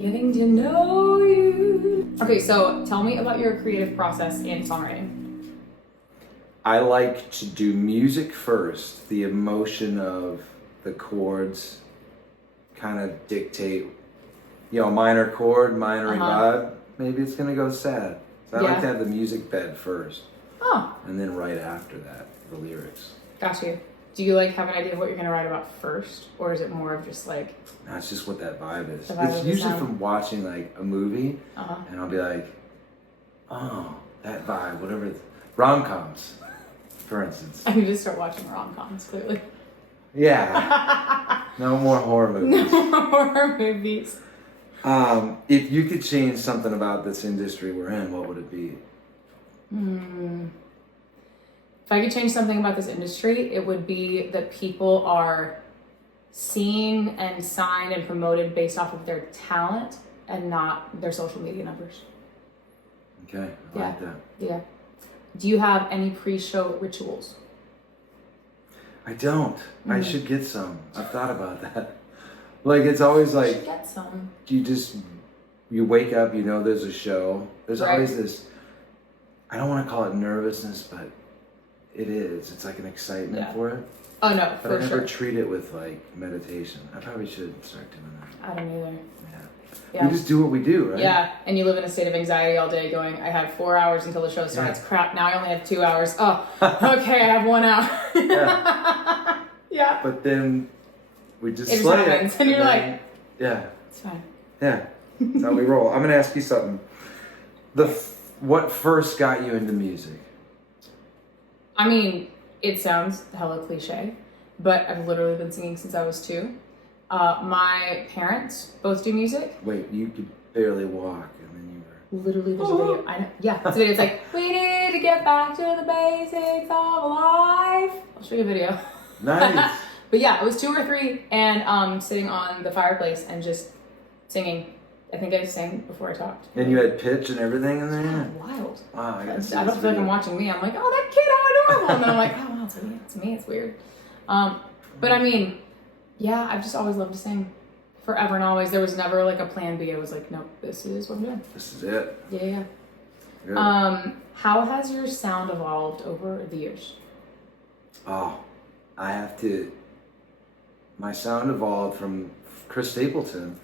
Getting to know you. Okay, so tell me about your creative process in songwriting. I like to do music first. The emotion of the chords kind of dictate, minor chord, minor vibe. Maybe it's gonna go sad. So I like to have the music bed first. Oh. And then right after that, the lyrics. Got you. Do you have an idea of what you're gonna write about first? Or is it more of just No, it's just what that vibe is. The vibe It's of the usually sound. from watching a movie, Uh-huh. and I'll be like, oh, that vibe, whatever. Rom-coms, for instance. I need to start watching rom-coms, clearly. Yeah. No more horror movies. No horror movies. If you could change something about this industry we're in, what would it be? If I could change something about this industry, it would be that people are seen and signed and promoted based off of their talent and not their social media numbers. Okay, I like that. Yeah. Do you have any pre-show rituals? I don't. I should get some. I've thought about that. It's always You should get some. you wake up, there's a show. There's Right. always this, I don't want to call it nervousness, but it is. It's like an excitement for it. Oh no, But for I never sure. treat it with meditation. I probably should start doing that. I don't either. Yeah. We just do what we do, right? Yeah, and you live in a state of anxiety all day going, I have 4 hours until the show starts. Yeah. Crap, now I only have 2 hours. Oh, okay, I have 1 hour. Yeah. Yeah. But then we just It just slay happens, it. and you're then- like, yeah. it's fine. Yeah. That's how we roll. I'm going to ask you something. What first got you into music? I mean, it sounds hella cliche, but I've literally been singing since I was 2. My parents both do music. Wait, you could barely walk, and then you were... Literally, there's a video. I know. Yeah, it's a video. It's like, we need to get back to the basics of life. I'll show you a video. Nice. But yeah, it was 2 or 3, and sitting on the fireplace and just singing. I think I sang before I talked. And you had pitch and everything in there? Yeah, wild. Wow, I gotta see I this don't feel like I'm video. watching me. I'm like, oh, that kid, how adorable. And then I'm like, oh, wow, it's me. It's weird. But I mean, yeah, I've just always loved to sing. Forever and always. There was never a plan B. I was like, nope, this is what I'm doing. This is it. Yeah. Good. How has your sound evolved over the years? Oh, my sound evolved from Chris Stapleton.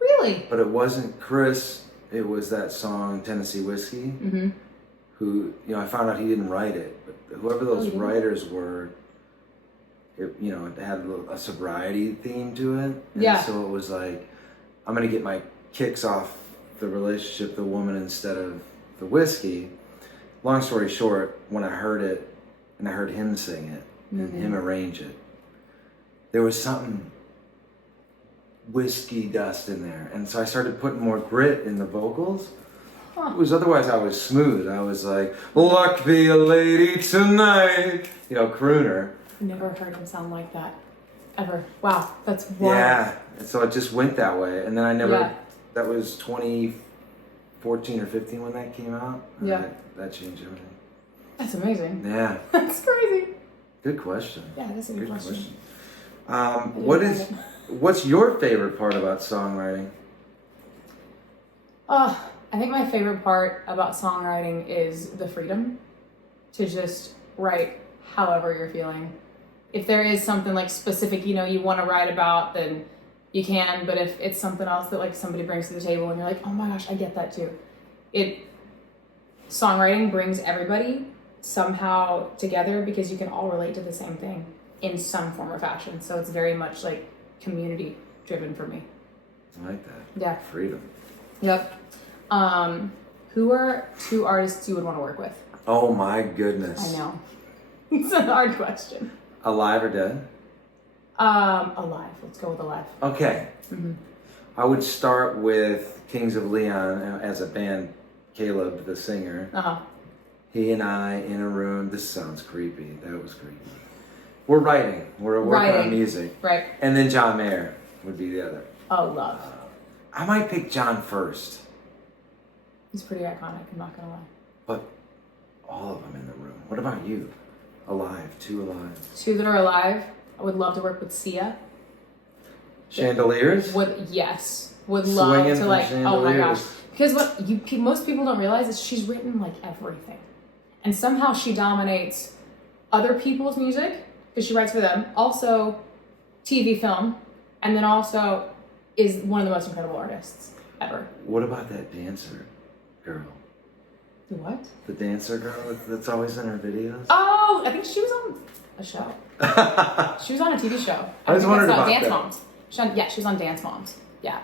Really? But it wasn't Chris, it was that song, Tennessee Whiskey, who, I found out he didn't write it, but whoever those writers were, it had a sobriety theme to it. And Yeah. so it was like, I'm going to get my kicks off the relationship, the woman, instead of the whiskey. Long story short, when I heard it, and I heard him sing it, and him arrange it, there was something whiskey dust in there, and so I started putting more grit in the vocals. It was otherwise I was smooth. I was like, luck be a lady tonight, crooner. Never heard him sound like that. Ever. Wow, that's wild. Yeah, and so it just went that way, and then I never. Yeah. That was 2014 or 15 when that came out. and Yeah. that changed everything. That's amazing. Yeah, That's crazy. good question. Yeah, that's a good question. What's your favorite part about songwriting? I think my favorite part about songwriting is the freedom to just write however you're feeling. If there is something specific, you want to write about, then you can. But if it's something else that somebody brings to the table and you're like, oh my gosh, I get that too. Songwriting brings everybody somehow together because you can all relate to the same thing in some form or fashion. So it's very much community driven for me. I like that. Yeah. Freedom. Yep. Who are 2 artists you would want to work with? Oh my goodness. I know. It's a hard question. Alive or dead? Alive. Let's go with alive. Okay. I would start with Kings of Leon as a band. Caleb, the singer. He and I in a room. This sounds creepy. That was creepy. We're writing. We're working on music. Right. And then John Mayer would be the other. Oh, love. I might pick John first. He's pretty iconic, I'm not gonna lie. But all of them in the room. What about you? Alive. 2 alive. 2 that are alive. I would love to work with Sia. Chandeliers? Yes. would love Swinging to from like. Oh my gosh! chandeliers. Because what most people don't realize is she's written like everything, and somehow she dominates other people's music because she writes for them. Also, TV, film, and then also is one of the most incredible artists ever. What about that dancer girl? The what? The dancer girl that's always in her videos? Oh, I think she was on a show. She was on a TV show. I just wondered about Dance that. Moms. She was on Dance Moms. Yeah.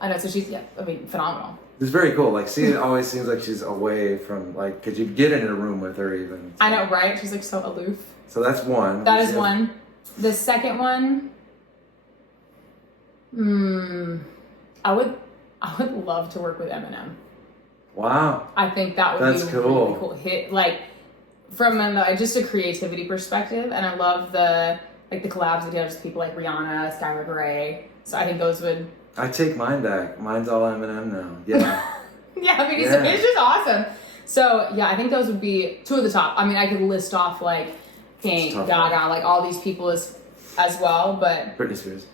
I know, so she's, phenomenal. It's very cool. Like, see, it always seems like she's away from, like, could you get in a room with her even? I know, right? She's like so aloof. So that's one. That is one. The second one, I would love to work with Eminem. Wow. I think that would That's be a cool. really cool hit. Like from just a creativity perspective, and I love the collabs that he has with people like Rihanna, Skylar Grey. So I think those would. I take mine back. Mine's all Eminem now. Yeah. Yeah, I mean it's just awesome. So yeah, I think those would be two of the top. I mean, I could list off like Pink, Gaga, like all these people as well, but Britney Spears.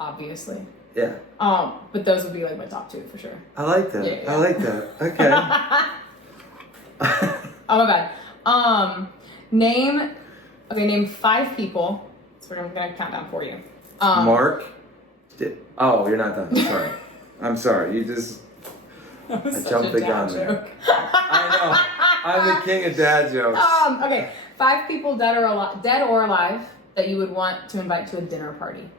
obviously. Yeah. But those would be like my top two for sure. I like that. Yeah. I like that. Okay. Oh my bad. Name 5 people. So I'm gonna count down for you. Mark. Oh, you're not done. I'm sorry. I'm sorry. You just. I jumped the gun there. I know. I'm the king of dad jokes. Okay. 5 people dead or alive that you would want to invite to a dinner party.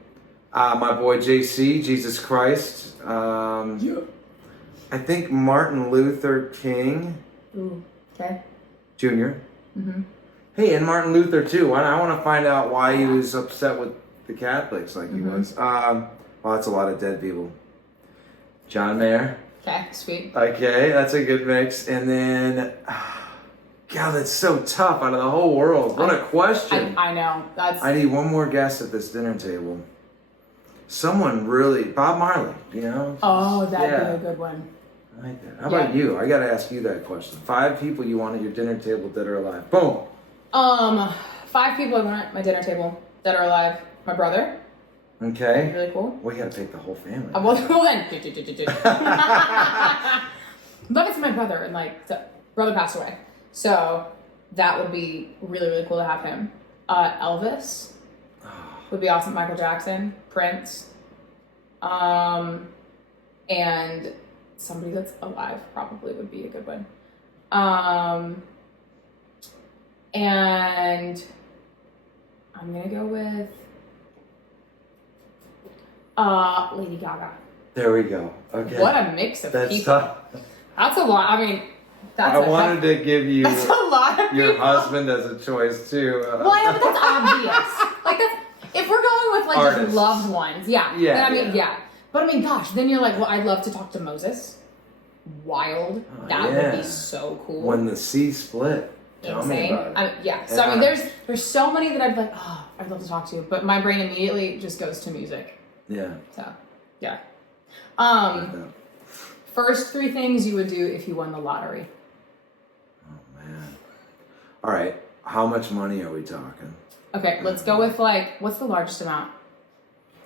My boy JC, Jesus Christ. I think Martin Luther King Ooh. Okay. Jr. Mm-hmm. Hey, and Martin Luther too. I want to find out why he was upset with the Catholics like he was. Well, that's a lot of dead people. John Mayer. Okay. Sweet. Okay, that's a good mix. And then, God, that's so tough out of the whole world. What a question. I know. I need one more guest at this dinner table. Someone really, Bob Marley, you know? Oh, that'd be a good one. I like that. How about you? I gotta ask you that question. 5 people you want at your dinner table, dead or alive. Boom. 5 people I want at my dinner table, dead or alive. My brother. Okay. Really cool. We gotta pick the whole family. Well then. But it's my brother, and brother passed away. So that would be really, really cool to have him. Elvis would be awesome. Michael Jackson, Prince, and somebody that's alive probably would be a good one. And I'm gonna go with Lady Gaga. There we go. Okay. What a mix of That's people. tough. That's a lot. I mean, I wanted to give you that's a lot of your people. husband as a choice too. Well, I know, but that's obvious. That's if we're going with Artists. just loved ones, yeah. Yeah, Then, I mean, yeah. But I mean, gosh, then you're like, well, I'd love to talk to Moses. Wild. That would be so cool. When the sea split. Tell me Insane. about it. Yeah. So I mean, there's so many that I'd like. Oh, I'd love to talk to, but my brain immediately just goes to music. Yeah. So, yeah. First 3 things you would do if you won the lottery. Oh man. All right. How much money are we talking? Okay, let's go with what's the largest amount?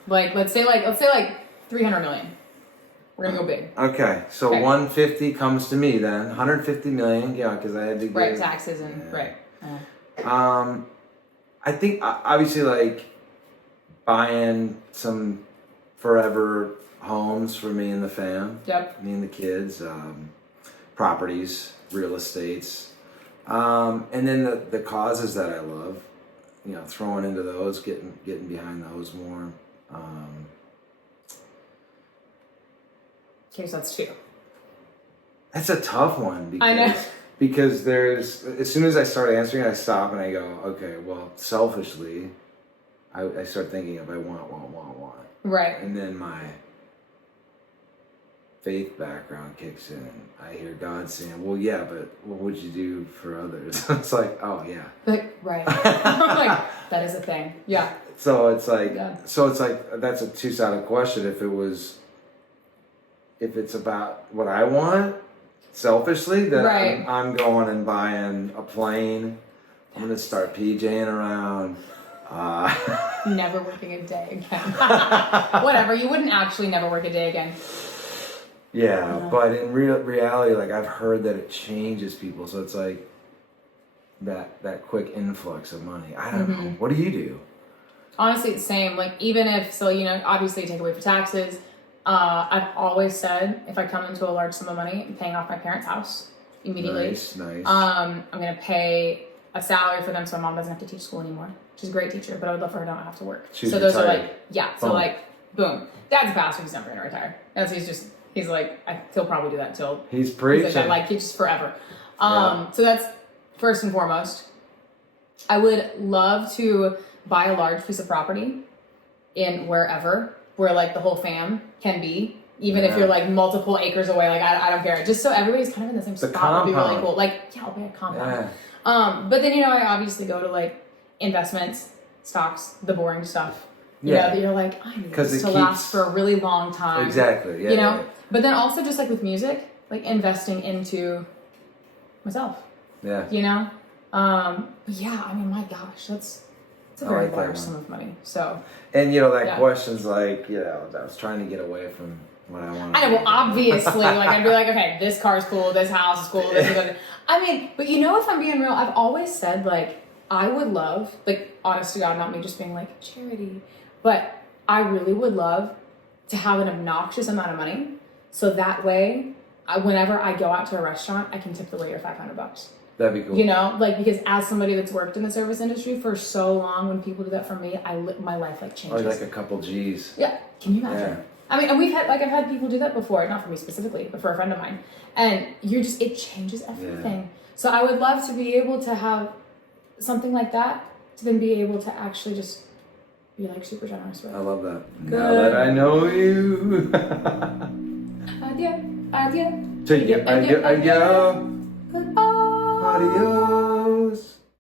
Let's say 300 million. We're gonna go big. Okay, so 150 comes to me then. 150 million, yeah, because I had to get taxes and right. I think obviously buying some forever homes for me and the fam. Yep. Me and the kids, properties, real estates, and then the causes that I love. You know, throwing into those, getting behind those more. Okay, so that's 2. That's a tough one because I know. Because there's as soon as I start answering, I stop and I go, okay, well, selfishly, I start thinking of I want. Right. And then my faith background kicks in and I hear God saying, well, yeah, but what would you do for others? It's like, oh yeah. Right. That is a thing. Yeah. So it's like, that's a 2-sided question. If it's about what I want, selfishly, then I'm going and buying a plane. I'm going to start PJing around. Never working a day again. Whatever, you wouldn't actually never work a day again. Yeah, You know? but in reality, like I've heard that it changes people. So it's like that quick influx of money. I don't know. What do you do? Honestly, it's the same. Like, even if, so, you know, obviously you take away for taxes. I've always said if I come into a large sum of money, I'm paying off my parents' house immediately. Nice. I'm going to pay a salary for them so my mom doesn't have to teach school anymore. She's a great teacher, but I would love for her to not have to work. She's so those retired. are like, yeah. So like, boom. Dad's a pastor. He's never going to retire. He's like, he'll probably do that till he's preaching. He's like just forever. So that's first and foremost. I would love to buy a large piece of property in wherever where like the whole fam can be, even if you're like multiple acres away. Like I don't care, just so everybody's kind of in the same spot would be really cool. Like I'll be a compound. But then, you know, I obviously go to like investments, stocks, the boring stuff. You know, that you're like, I need this to last for a really long time. Exactly. Yeah. You know, but then also just like with music, like investing into myself. Yeah. You know, but yeah, I mean, my gosh, it's a very large sum of money. So. And you know that question's like, you know, I was trying to get away from what I wanted. I know. Well, obviously, like I'd be like, okay, this car's cool, this house is cool. This is good. I mean, but you know, if I'm being real, I've always said like I would love, like, honest to God, not me just being like charity, but I really would love to have an obnoxious amount of money, so that way, whenever I go out to a restaurant, I can tip the waiter $500. That'd be cool. You know, like, because as somebody that's worked in the service industry for so long, when people do that for me, my life like changes. Or like a couple G's. Yeah, can you imagine? Yeah. I mean, and I've had people do that before, not for me specifically, but for a friend of mine, and it changes everything. Yeah. So I would love to be able to have something like that, to then be able to actually just be like super generous with. I love that. Good. Now that I know you. Adieu, adieu. Take it, adieu, adieu. Goodbye. Adieu.